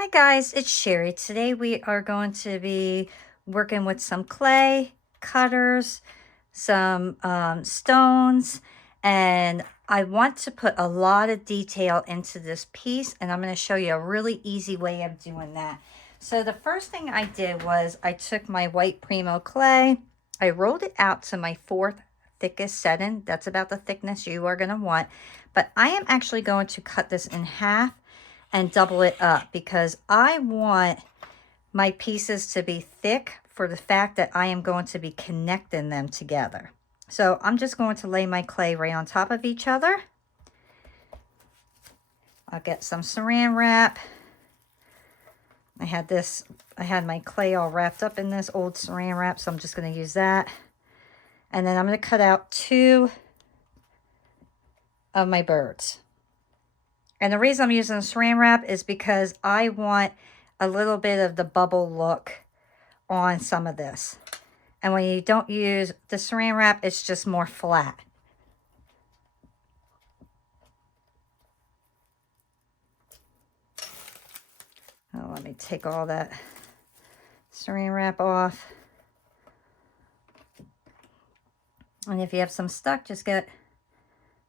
Hi guys, it's Sherry. Today we are going to be working with some clay, cutters, some stones, and I want to put a lot of detail into this piece, and I'm going to show you a really easy way of doing that. So the first thing I did was I took my white Primo clay, I rolled it out to my 4th thickest setting. That's about the thickness you are going to want, but I am actually going to cut this in half and double it up because I want my pieces to be thick for the fact that I am going to be connecting them together. So I'm just going to lay my clay right on top of each other. I'll get some saran wrap. I had my clay all wrapped up in this old saran wrap, so I'm just going to use that. And then I'm going to cut out 2 of my birds. And the reason I'm using the saran wrap is because I want a little bit of the bubble look on some of this. And when you don't use the saran wrap, it's just more flat. Oh, let me take all that saran wrap off. And if you have some stuck, just get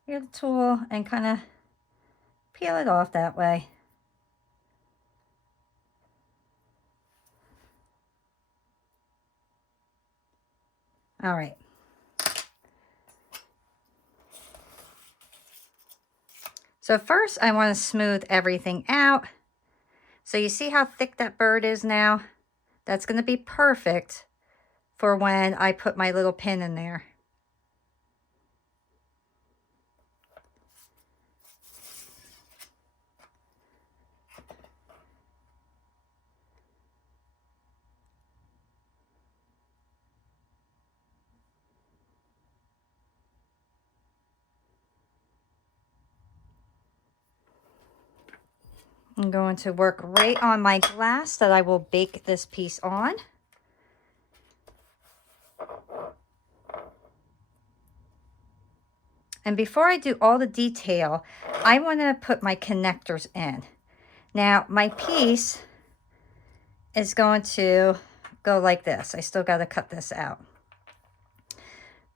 your tool and kind of peel it off that way. All right. So first I want to smooth everything out. So you see how thick that bird is now? That's going to be perfect for when I put my little pin in there. I'm going to work right on my glass that I will bake this piece on. And before I do all the detail, I want to put my connectors in. Now, my piece is going to go like this. I still got to cut this out.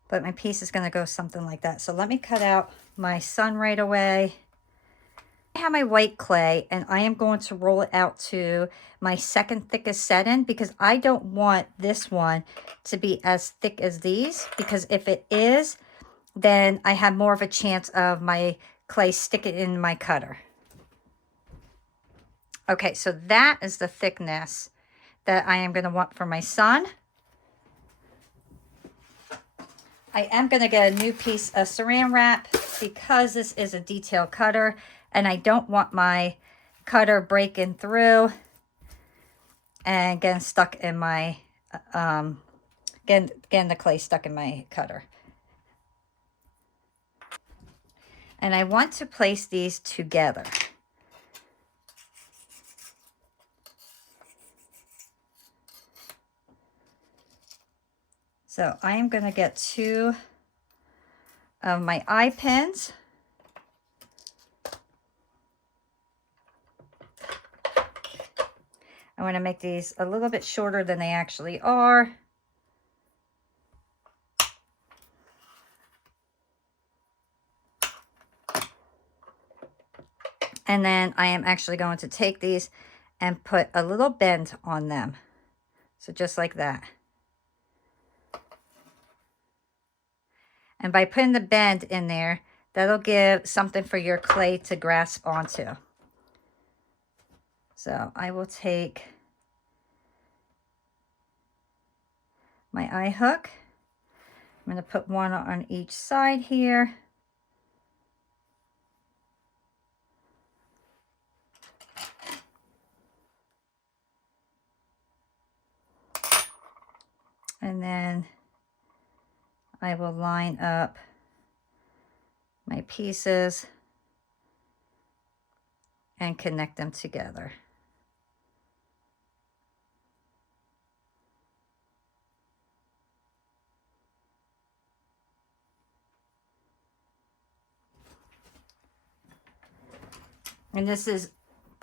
But my piece is going to go something like that. So let me cut out my sun right away. I have my white clay and I am going to roll it out to my 2nd thickest setting because I don't want this one to be as thick as these, because if it is, then I have more of a chance of my clay sticking in my cutter. Okay, so that is the thickness that I am going to want for my sun. I am going to get a new piece of saran wrap because this is a detail cutter and I don't want my cutter breaking through and getting stuck in my, getting the clay stuck in my cutter. And I want to place these together. So I am going to get 2 of my eye pins. I want to make these a little bit shorter than they actually are. And then I am actually going to take these and put a little bend on them. So just like that. And by putting the bend in there, that'll give something for your clay to grasp onto. So I will take my eye hook. I'm going to put one on each side here. And then I will line up my pieces and connect them together. And this is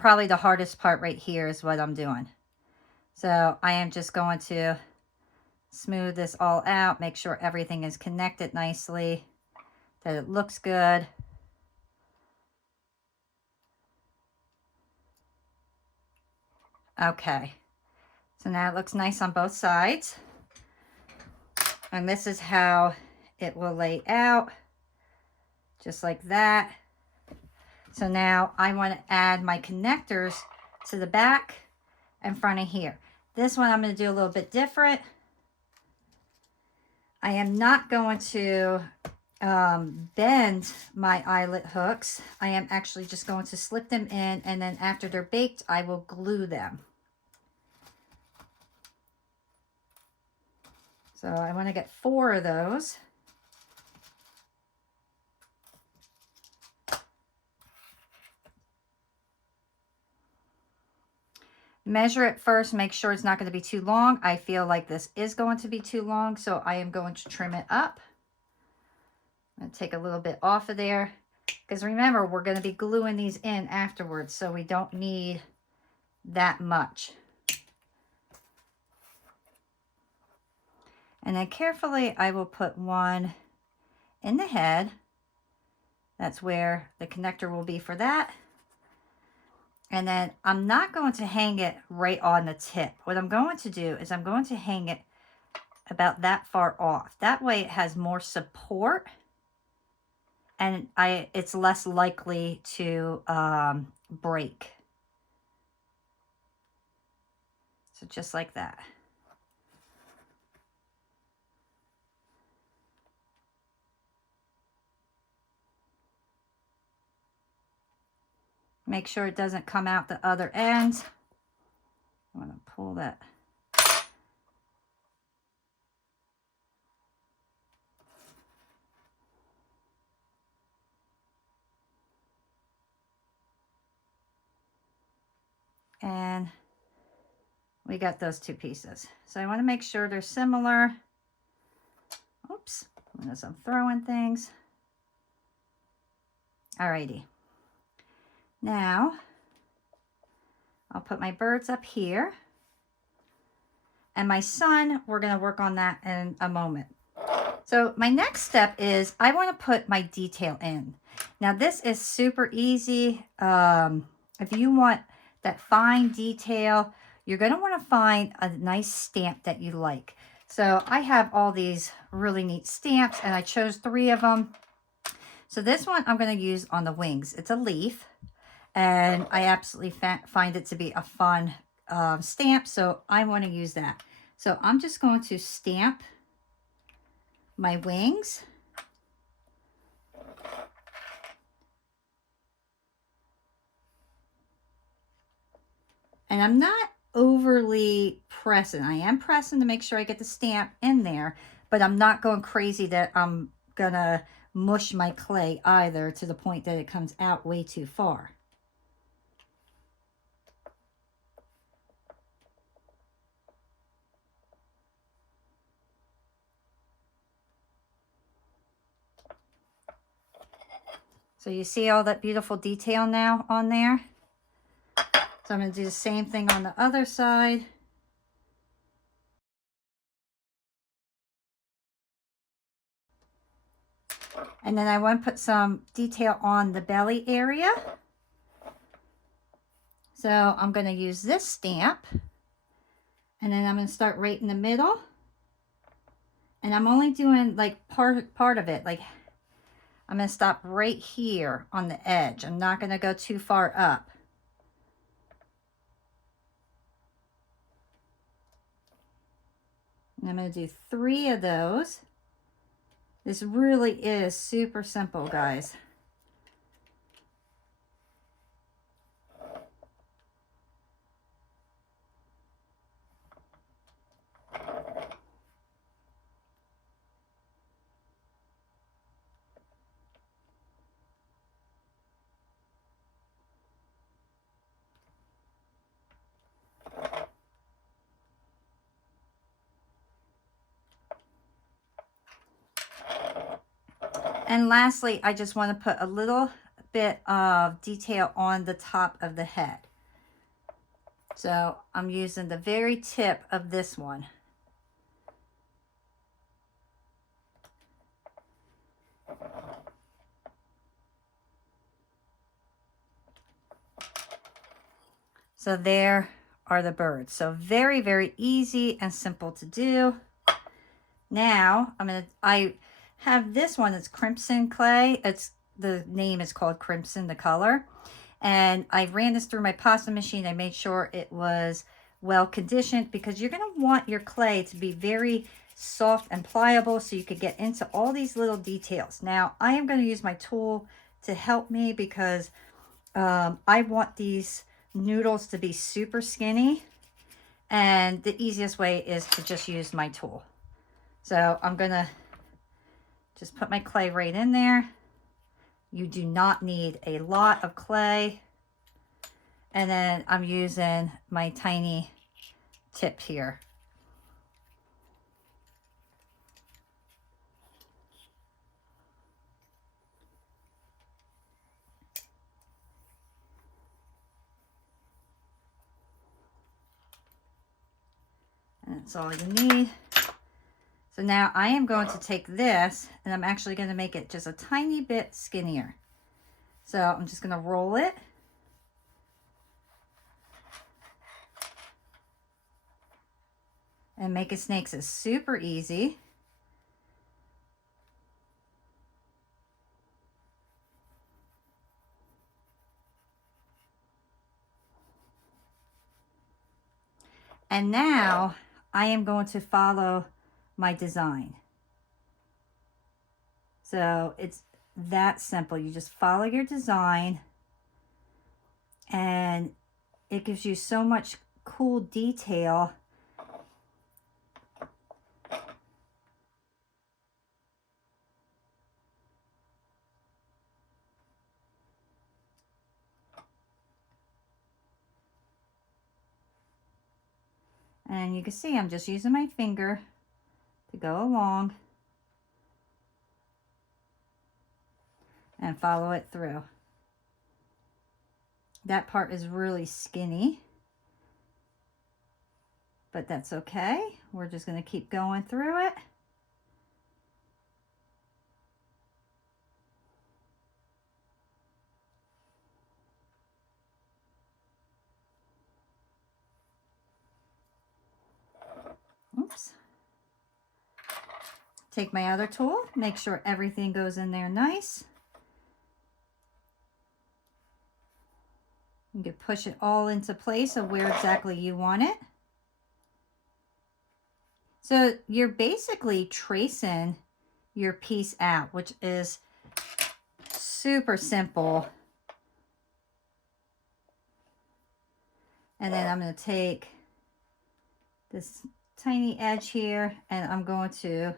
probably the hardest part right here is what I'm doing. So I am just going to smooth this all out, make sure everything is connected nicely, that it looks good. Okay, so now it looks nice on both sides. And this is how it will lay out, just like that. So now I want to add my connectors to the back and front of here. This one I'm going to do a little bit different. I am not going to bend my eyelet hooks. I am actually just going to slip them in, and then after they're baked, I will glue them. So I want to get 4 of those. Measure it first, make sure it's not going to be too long. I feel like this is going to be too long, so I am going to trim it up. I'm going to take a little bit off of there, because remember, we're going to be gluing these in afterwards, so we don't need that much. And then carefully, I will put one in the head. That's where the connector will be for that. And then I'm not going to hang it right on the tip. What I'm going to do is I'm going to hang it about that far off. That way it has more support, and it's less likely to break. So just like that. Make sure it doesn't come out the other end. I'm going to pull that. And we got those 2 pieces. So I want to make sure they're similar. Oops, as I'm throwing things. Alrighty. Now, I'll put my birds up here. And my sun, we're going to work on that in a moment. So my next step is I want to put my detail in. Now this is super easy. If you want that fine detail, you're going to want to find a nice stamp that you like. So I have all these really neat stamps, and I chose 3 of them. So this one I'm going to use on the wings. It's a leaf, and I absolutely find it to be a fun stamp, so I want to use that. So I'm just going to stamp my wings. And I'm not overly pressing. I am pressing to make sure I get the stamp in there, but I'm not going crazy that I'm gonna mush my clay either, to the point that it comes out way too far. So you see all that beautiful detail now on there? So I'm going to do the same thing on the other side. And then I want to put some detail on the belly area. So I'm going to use this stamp. And then I'm going to start right in the middle. And I'm only doing like part of it. Like, I'm going to stop right here on the edge. I'm not going to go too far up. And I'm going to do 3 of those. This really is super simple, guys. And lastly, I just want to put a little bit of detail on the top of the head. So I'm using the very tip of this one. So there are the birds. So very, very easy and simple to do. Now I have this one. It's crimson clay. The name is called Crimson, the color. And I ran this through my pasta machine. I made sure it was well conditioned because you're going to want your clay to be very soft and pliable so you could get into all these little details. Now I am going to use my tool to help me because I want these noodles to be super skinny, and the easiest way is to just use my tool. So I'm going to just put my clay right in there. You do not need a lot of clay. And then I'm using my tiny tip here. And that's all you need. So now I am going to take this and I'm actually going to make it just a tiny bit skinnier. So I'm just going to roll it. And making snakes is super easy. And now I am going to follow my design. So it's that simple. You just follow your design and it gives you so much cool detail. And you can see I'm just using my finger to go along and follow it through. That part is really skinny, but that's okay. We're just going to keep going through it. Oops. Take my other tool, make sure everything goes in there nice. You can push it all into place of where exactly you want it. So you're basically tracing your piece out, which is super simple. And then I'm going to take this tiny edge here and I'm going to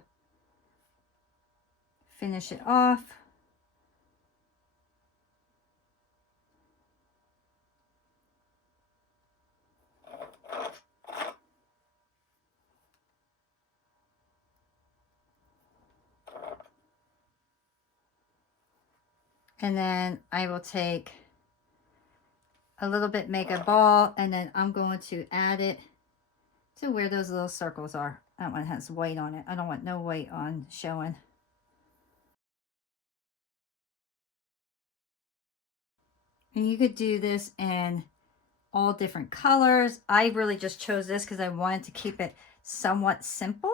finish it off. And then I will take a little bit, make a ball, and then I'm going to add it to where those little circles are. That one has white on it. I don't want no white on showing. And you could do this in all different colors. I really just chose this because I wanted to keep it somewhat simple,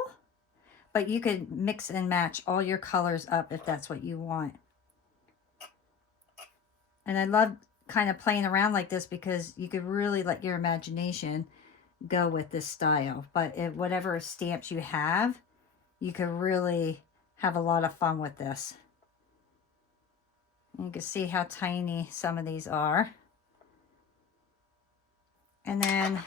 but you could mix and match all your colors up if that's what you want. And I love kind of playing around like this because you could really let your imagination go with this style. But whatever stamps you have, you could really have a lot of fun with this. And you can see how tiny some of these are. And then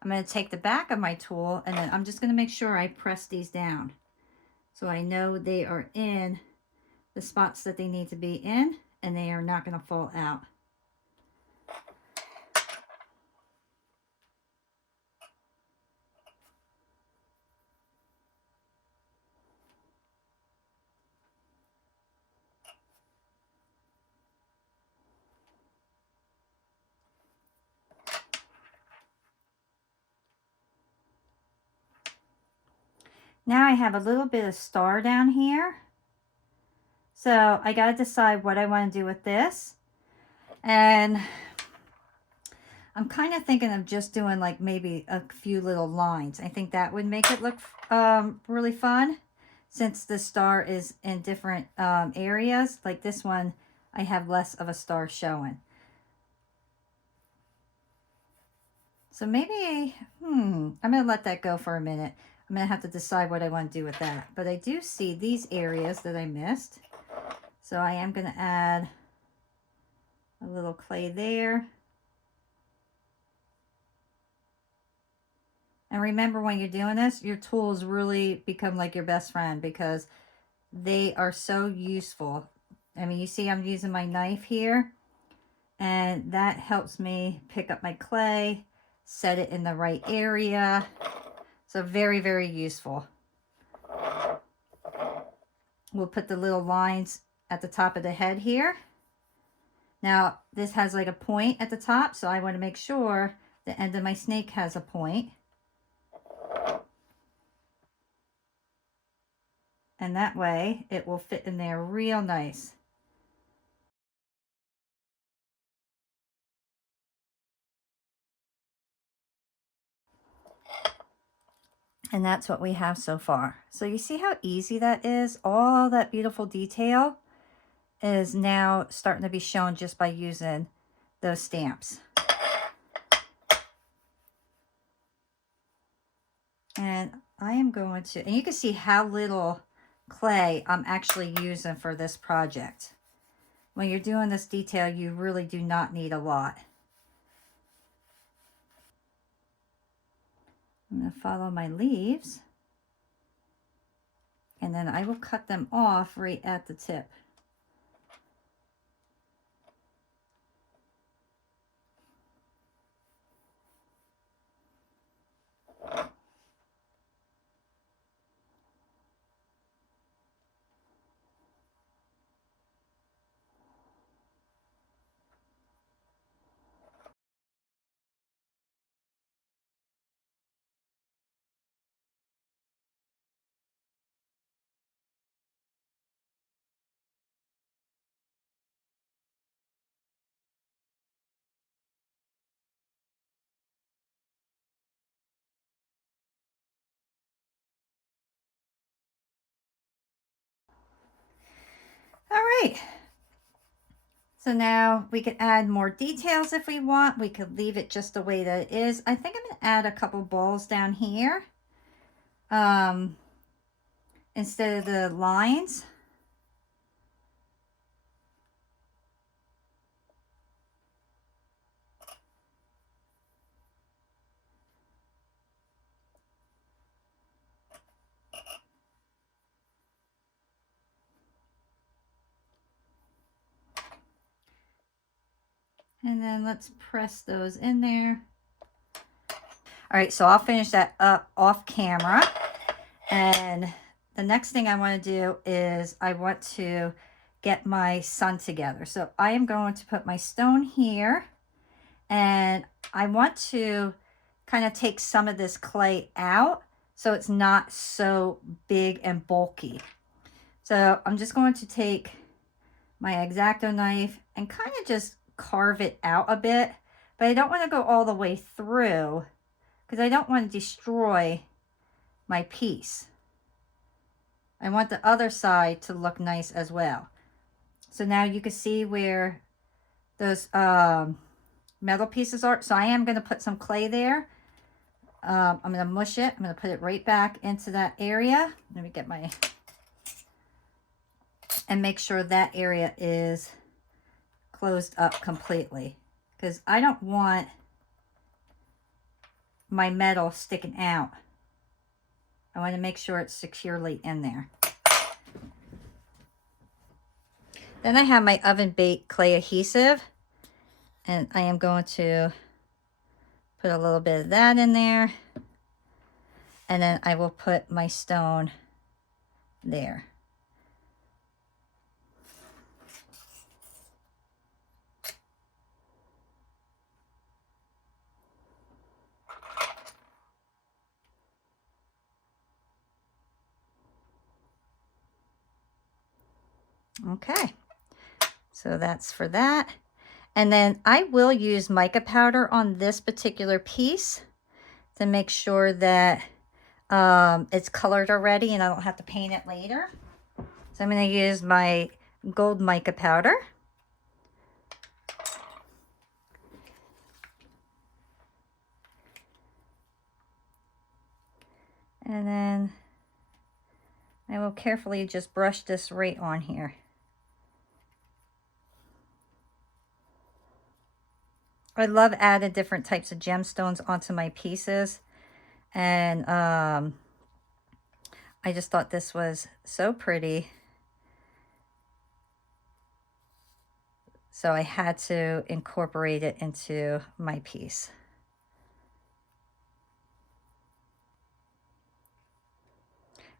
I'm going to take the back of my tool and then I'm just going to make sure I press these down so I know they are in the spots that they need to be in and they are not going to fall out. Now I have a little bit of star down here. So I got to decide what I want to do with this. And I'm kind of thinking of just doing like maybe a few little lines. I think that would make it look really fun, since the star is in different areas. Like this one, I have less of a star showing. So maybe, I'm going to let that go for a minute. I'm going to have to decide what I want to do with that. But I do see these areas that I missed. So I am going to add a little clay there. And remember, when you're doing this, your tools really become like your best friend, because they are so useful. I mean, you see I'm using my knife here, and that helps me pick up my clay, set it in the right area. So very, very useful. We'll put the little lines at the top of the head here. Now, this has like a point at the top, so I want to make sure the end of my snake has a point. And that way it will fit in there real nice. And that's what we have so far. So you see how easy that is? All that beautiful detail is now starting to be shown just by using those stamps. And I am going to, and you can see how little clay I'm actually using for this project. When you're doing this detail, you really do not need a lot. I'm going to follow my leaves, and then I will cut them off right at the tip. All right. So now we could add more details if we want. We could leave it just the way that it is. I think I'm going to add a couple balls down here instead of the lines. And then let's press those in there. All right, so I'll finish that up off camera. And the next thing I want to do is I want to get my sun together. So I am going to put my stone here, and I want to kind of take some of this clay out so it's not so big and bulky. So I'm just going to take my X-Acto knife and kind of just carve it out a bit, but I don't want to go all the way through because I don't want to destroy my piece. I want the other side to look nice as well. So now you can see where those metal pieces are. So I am going to put some clay there. I'm going to mush it. I'm going to put it right back into that area. Let me get my, and make sure that area is closed up completely, because I don't want my metal sticking out. I want to make sure it's securely in there. Then I have my oven baked clay adhesive, and I am going to put a little bit of that in there, and then I will put my stone there. Okay, so that's for that. And then I will use mica powder on this particular piece to make sure that it's colored already and I don't have to paint it later. So I'm going to use my gold mica powder. And then I will carefully just brush this right on here. I love adding different types of gemstones onto my pieces. And I just thought this was so pretty. So I had to incorporate it into my piece.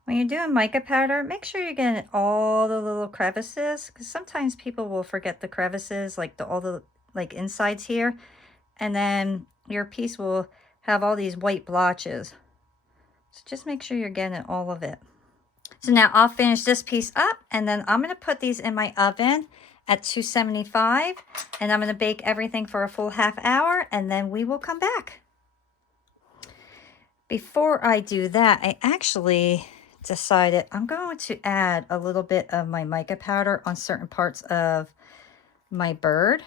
When you're doing mica powder, make sure you're getting all the little crevices, because sometimes people will forget the crevices, like all the insides here, and then your piece will have all these white blotches. So just make sure you're getting all of it. So now I'll finish this piece up, and then I'm going to put these in my oven at 275, and I'm going to bake everything for a full half hour, and then we will come back. Before I do that, I actually decided I'm going to add a little bit of my mica powder on certain parts of my bird.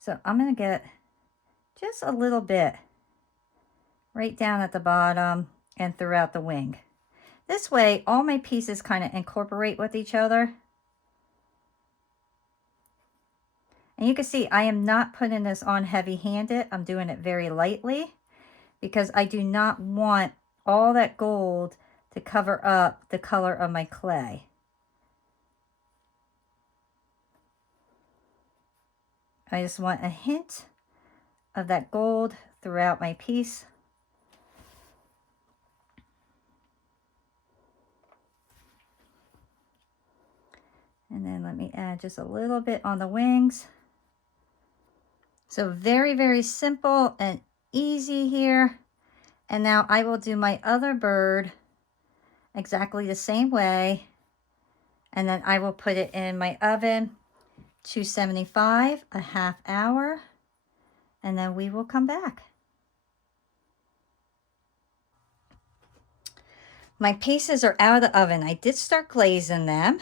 So I'm going to get just a little bit right down at the bottom and throughout the wing. This way, all my pieces kind of incorporate with each other. And you can see I am not putting this on heavy-handed. I'm doing it very lightly because I do not want all that gold to cover up the color of my clay. I just want a hint of that gold throughout my piece. And then let me add just a little bit on the wings. So very, very simple and easy here. And now I will do my other bird exactly the same way. And then I will put it in my oven, 275, a half hour. And then we will come back. My pieces are out of the oven. I did start glazing them.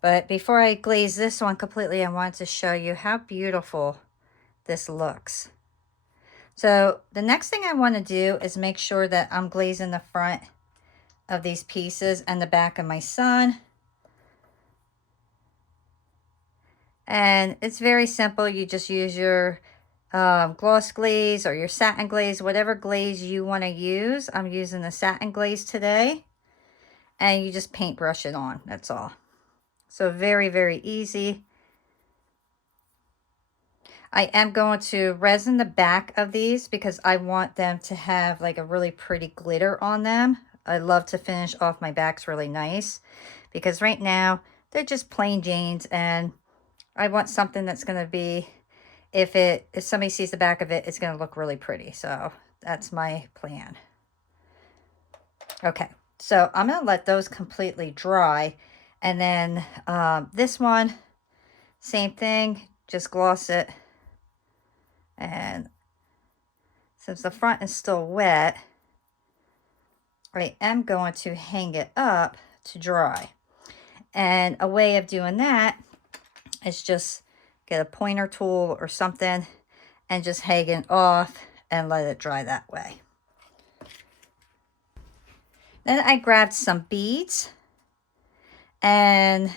But before I glaze this one completely, I wanted to show you how beautiful this looks. So the next thing I want to do is make sure that I'm glazing the front of these pieces and the back of my son. And it's very simple. You just use your gloss glaze or your satin glaze, whatever glaze you want to use. I'm using the satin glaze today. And you just paintbrush it on, that's all. So very, very easy. I am going to resin the back of these because I want them to have like a really pretty glitter on them. I love to finish off my backs really nice because right now they're just plain Janes, and I want something that's going to be, if somebody sees the back of it, it's going to look really pretty. So that's my plan. Okay, so I'm going to let those completely dry. And then this one, same thing, just gloss it. And since the front is still wet, I am going to hang it up to dry. And a way of doing that is just get a pointer tool or something and just hang it off and let it dry that way. Then I grabbed some beads, and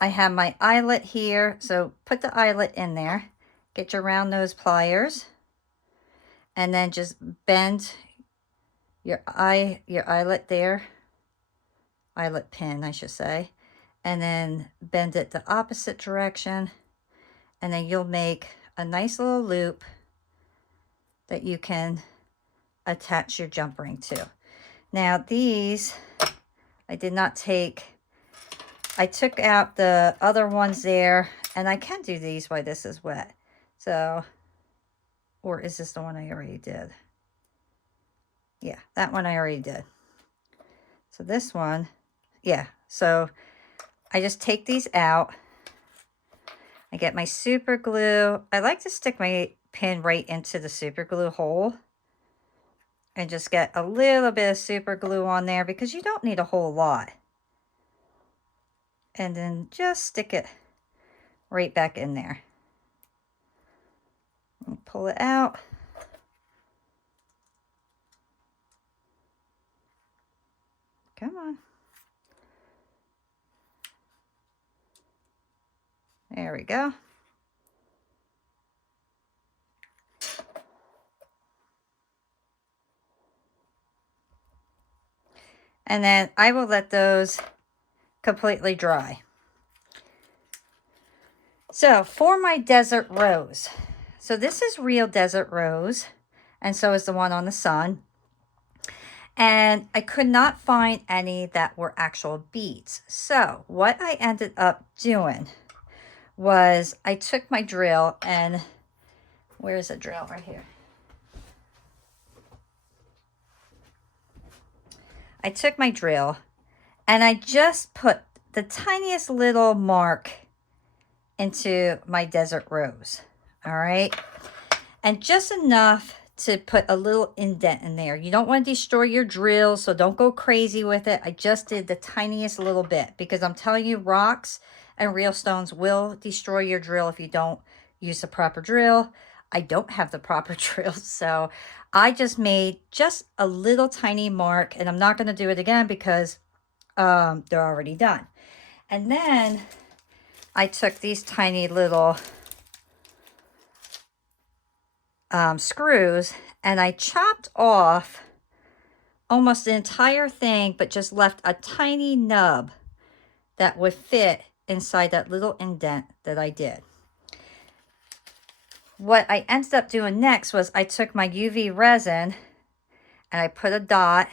I have my eyelet here. So put the eyelet in there, get your round nose pliers, and then just bend your eyelet there, eyelet pin I should say, and then bend it the opposite direction, and then you'll make a nice little loop that you can attach your jump ring to. Now these, I did not take, I took out the other ones there, and I can do these while this is wet. So, or is this the one I already did? Yeah, that one I already did. So this one, Yeah, so I just take these out. I get my super glue. I like to stick my pin right into the super glue hole and just get a little bit of super glue on there because you don't need a whole lot. And then just stick it right back in there. And pull it out. Come on. There we go. And then I will let those completely dry. So for my desert rose, so this is real desert rose, and so is the one on the sun. And I could not find any that were actual beads. So what I ended up doing was I took my drill and, where's the drill? Right here. I took my drill and I just put the tiniest little mark into my desert rose. All right. And just enough to put a little indent in there. You don't want to destroy your drill, so don't go crazy with it. I just did the tiniest little bit because I'm telling you, rocks and real stones will destroy your drill if you don't use the proper drill. I don't have the proper drill, so I just made just a little tiny mark, and I'm not going to do it again because they're already done. And then I took these tiny little screws and I chopped off almost the entire thing, but just left a tiny nub that would fit inside that little indent that I did. What I ended up doing next was I took my UV resin and I put a dot,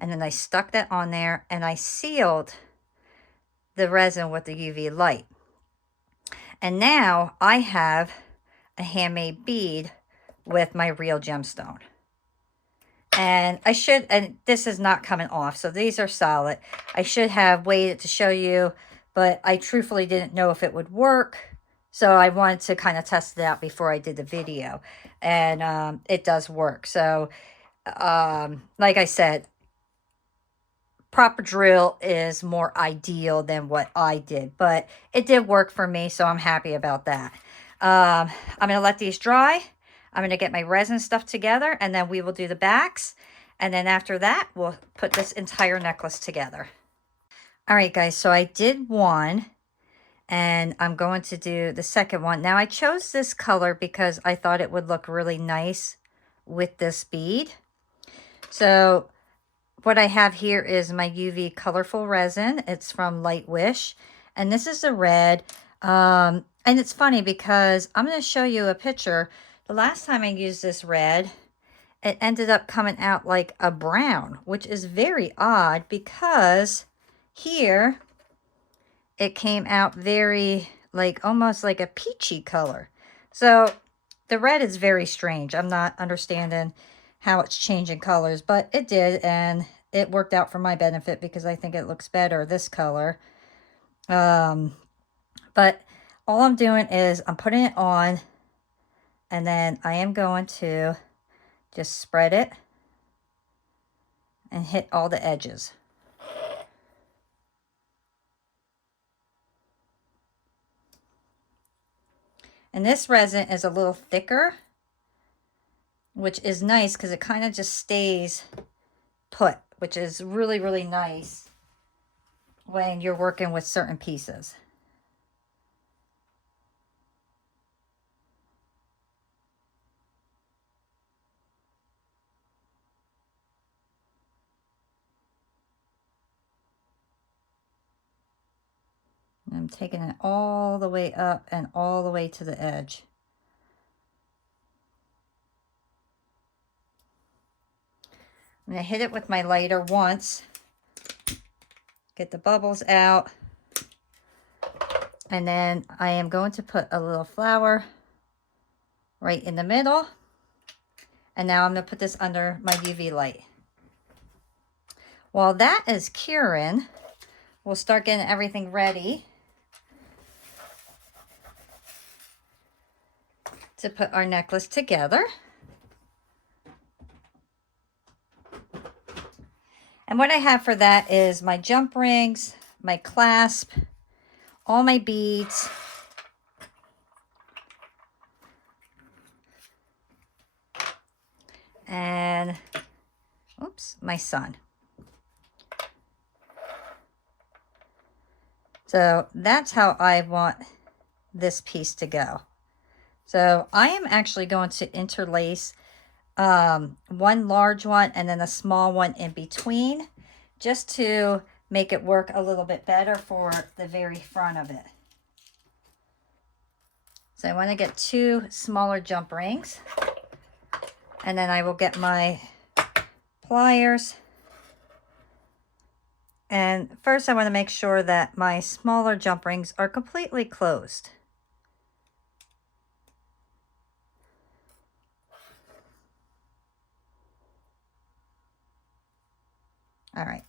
and then I stuck that on there and I sealed the resin with the UV light. And now I have a handmade bead with my real gemstone. And I should, and this is not coming off, so these are solid. I should have waited to show you, but I truthfully didn't know if it would work. So I wanted to kind of test it out before I did the video. And it does work. So like I said, proper drill is more ideal than what I did. But it did work for me, so I'm happy about that. I'm going to let these dry. I'm going to get my resin stuff together, and then we will do the backs. And then after that, we'll put this entire necklace together. All right, guys, so I did one, and I'm going to do the second one. Now, I chose this color because I thought it would look really nice with this bead. So what I have here is my UV colorful resin. It's from Light Wish, and this is the red. And it's funny because I'm going to show you a picture. The last time I used this red, it ended up coming out like a brown, which is very odd because here it came out very like almost like a peachy color. So the red is very strange. I'm not understanding how it's changing colors, but it did, and it worked out for my benefit because I think it looks better this color. But all I'm doing is I'm putting it on, and then I am going to just spread it and hit all the edges. And this resin is a little thicker, which is nice because it kind of just stays put, which is really, really nice when you're working with certain pieces. And I'm taking it all the way up and all the way to the edge. I'm going to hit it with my lighter once, get the bubbles out, and then I am going to put a little flower right in the middle. And now I'm going to put this under my UV light. While that is curing, we'll start getting everything ready to put our necklace together. And what I have for that is my jump rings, my clasp, all my beads, and oops, my sun. So that's how I want this piece to go. So I am actually going to interlace one large one and then a small one in between, just to make it work a little bit better for the very front of it. So I want to get 2 smaller jump rings, and then I will get my pliers. And first I want to make sure that my smaller jump rings are completely closed. All right.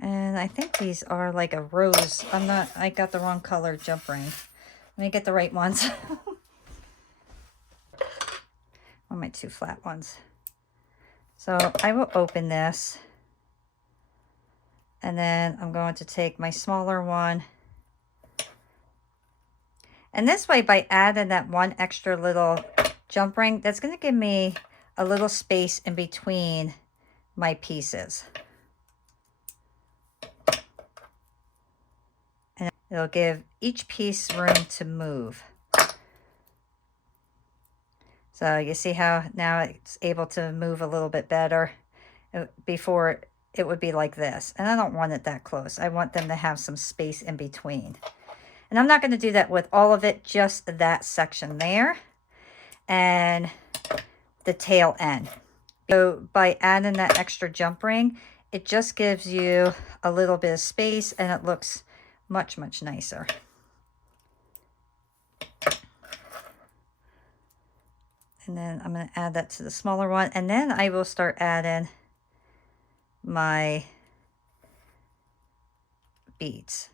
And I think these are like a rose. I got the wrong color jump ring. Let me get the right ones. Or my 2 flat ones. So I will open this, and then I'm going to take my smaller one. And this way, by adding that one extra little jump ring, that's going to give me a little space in between my pieces. And it'll give each piece room to move. So you see how now it's able to move a little bit better. Before it would be like this. And I don't want it that close. I want them to have some space in between. And I'm not going to do that with all of it, just that section there and the tail end. So by adding that extra jump ring, it just gives you a little bit of space, and it looks much, much nicer. And then I'm going to add that to the smaller one. And then I will start adding my beads.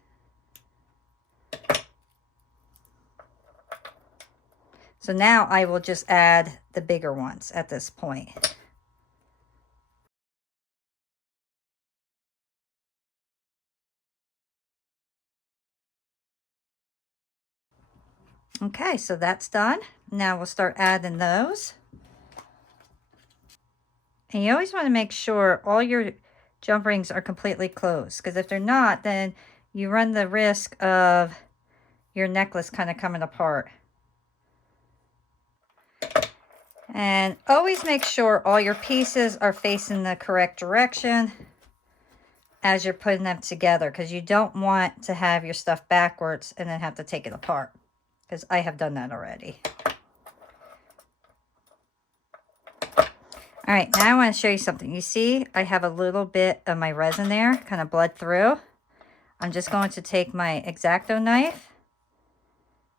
So now I will just add the bigger ones at this point. Okay, so that's done. Now we'll start adding those. And you always want to make sure all your jump rings are completely closed, because if they're not, then you run the risk of your necklace kind of coming apart. And always make sure all your pieces are facing the correct direction as you're putting them together, because you don't want to have your stuff backwards and then have to take it apart, because I have done that already. All right, now I want to show you something. You see, I have a little bit of my resin there, kind of bled through. I'm just going to take my X-Acto knife,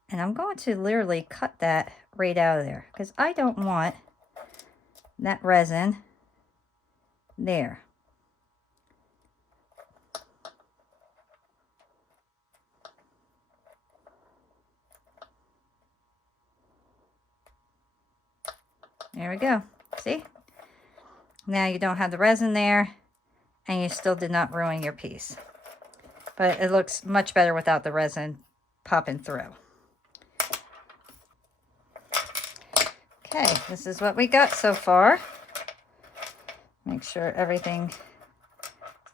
and I'm going to literally cut that right out of there, because I don't want that resin there. There we go. See? Now you don't have the resin there, and you still did not ruin your piece. But it looks much better without the resin popping through. Okay, this is what we got so far. Make sure everything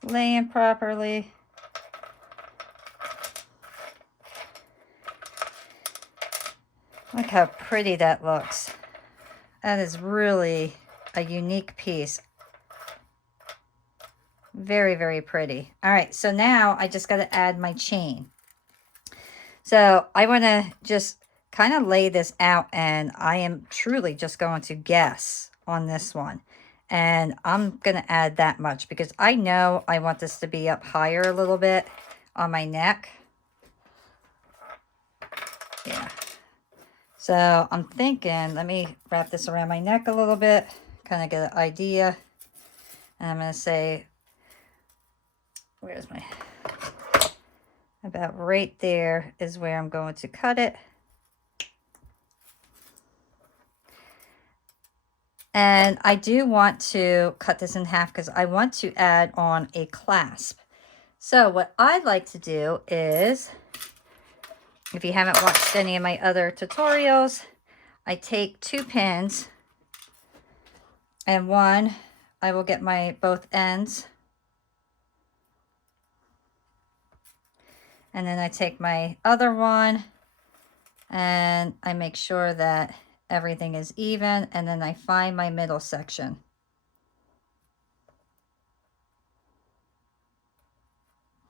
is laying properly. Look how pretty that looks. That is really a unique piece. Very, very pretty. All right, so now I just got to add my chain. So I want to just kind of lay this out, and I am truly just going to guess on this one. And I'm going to add that much because I know I want this to be up higher a little bit on my neck. Yeah. So I'm thinking, let me wrap this around my neck a little bit, kind of get an idea. And I'm going to say, where's my, about right there is where I'm going to cut it. And I do want to cut this in half because I want to add on a clasp. So what I'd like to do is, if you haven't watched any of my other tutorials, I take 2 pins, and one, I will get my both ends. And then I take my other one and I make sure that everything is even, and then I find my middle section.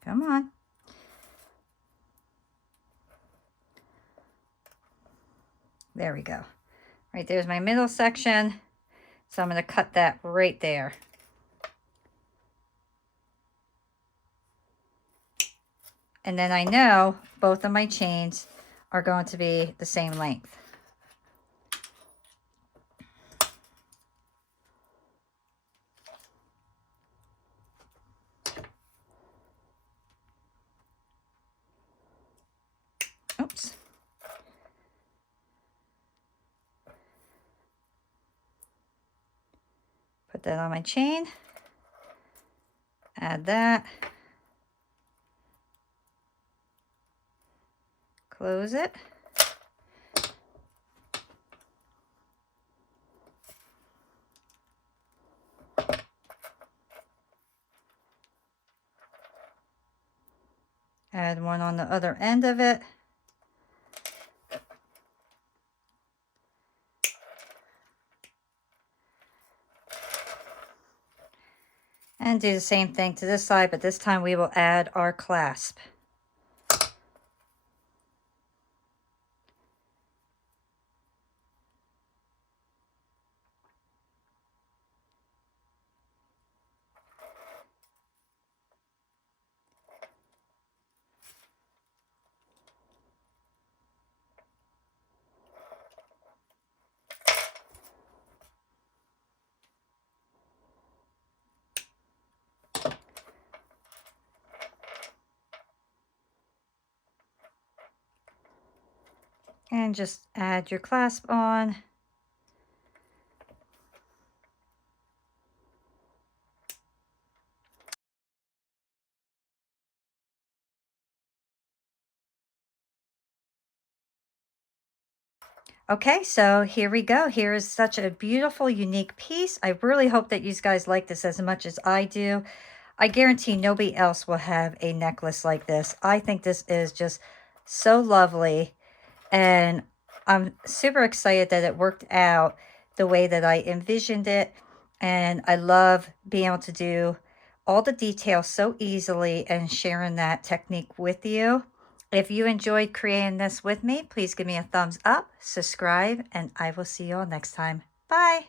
Come on. There we go. Right there's my middle section. So I'm going to cut that right there. And then I know both of my chains are going to be the same length. Oops. Put that on my chain. Add that. Close it. Add one on the other end of it. And do the same thing to this side, but this time we will add our clasp. And just add your clasp on. Okay, so here we go. Here is such a beautiful, unique piece. I really hope that you guys like this as much as I do. I guarantee nobody else will have a necklace like this. I think this is just so lovely. And I'm super excited that it worked out the way that I envisioned it. And I love being able to do all the details so easily and sharing that technique with you. If you enjoyed creating this with me, please give me a thumbs up, subscribe, and I will see you all next time. Bye.